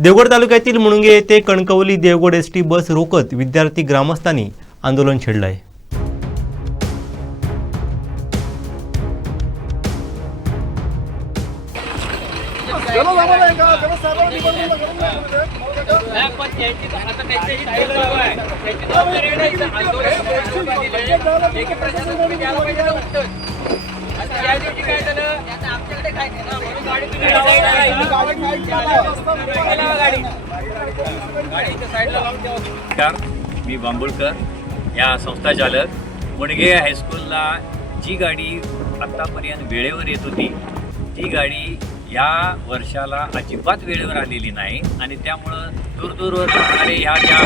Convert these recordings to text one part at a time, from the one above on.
देवगड तालुक्यातील मुणगे येथे Kankavli Devgad S T bus रोकत विद्यार्थी ग्रामस्थांनी आंदोलन छेडलं आहे नमस्कार मी बांबुळकर या संस्था चालक. मुणगे हायस्कूलला जी गाडी आत्तापर्यंत वेळेवर येत होती ती गाडी या वर्षाला अजिबात वेळेवर आलेली नाही आणि त्यामुळं दूरदूरवर राहणारे ह्या ज्या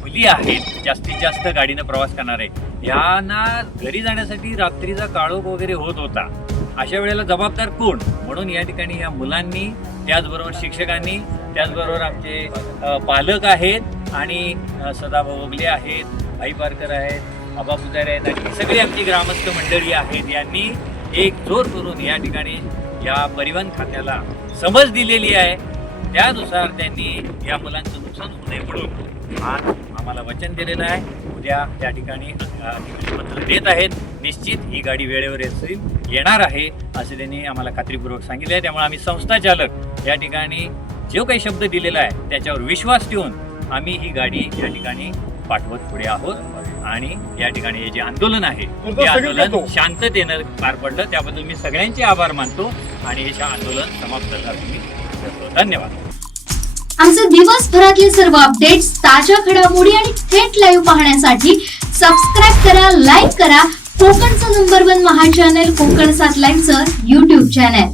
मुली आहेत जास्तीत जास्त गाडीनं प्रवास करणारे ह्यांना घरी जाण्यासाठी रात्रीचा काळोख वगैरे होत होता. अशा वेळेला जबाबदार कोण? म्हणून या ठिकाणी या मुलांनी त्याचबरोबर शिक्षकांनी त्याचबरोबर आमचे पालक आहेत आणि सदाभाऊ ओगले आहेत आई पारकर आहेत आबा पुजारी आहेत आणि सगळी आमची ग्रामस्थ मंडळी आहेत. यांनी एक जोर करून या ठिकाणी या परिवहन खात्याला समज दिलेली आहे. त्यानुसार त्यांनी या मुलांचं नुकसान होऊ नये म्हणून आज आम्हाला वचन दिलेलं आहे. उद्या त्या ठिकाणी पत्र देत आहेत. निश्चित ही गाडी वेळेवर येतील येणार आहे असे त्यांनी आम्हाला खात्रीपूर्वक सांगितले आहे. त्यामुळे आम्ही संस्था चालक या ठिकाणी जो काही शब्द दिलेला आहे त्याच्यावर विश्वास ठेवून आम्ही ही गाडी या ठिकाणी पाठवत पुढे आहोत. आणि या ठिकाणी हे जे आंदोलन आहे ते आंदोलन शांततेनं पार पडलं. त्याबद्दल मी सगळ्यांचे आभार मानतो आणि हे आंदोलन समाप्त झालं. धन्यवाद. आमचे दिवसभरातले सर्व अपडेट्स ताज्या घडामोडी आणि थेट लाईव्ह पाहण्यासाठी सबस्क्राईब करा लाईक करा. कोकणचं number one Maha channel Konkan सात लाईव्हचं युट्यूब चॅनल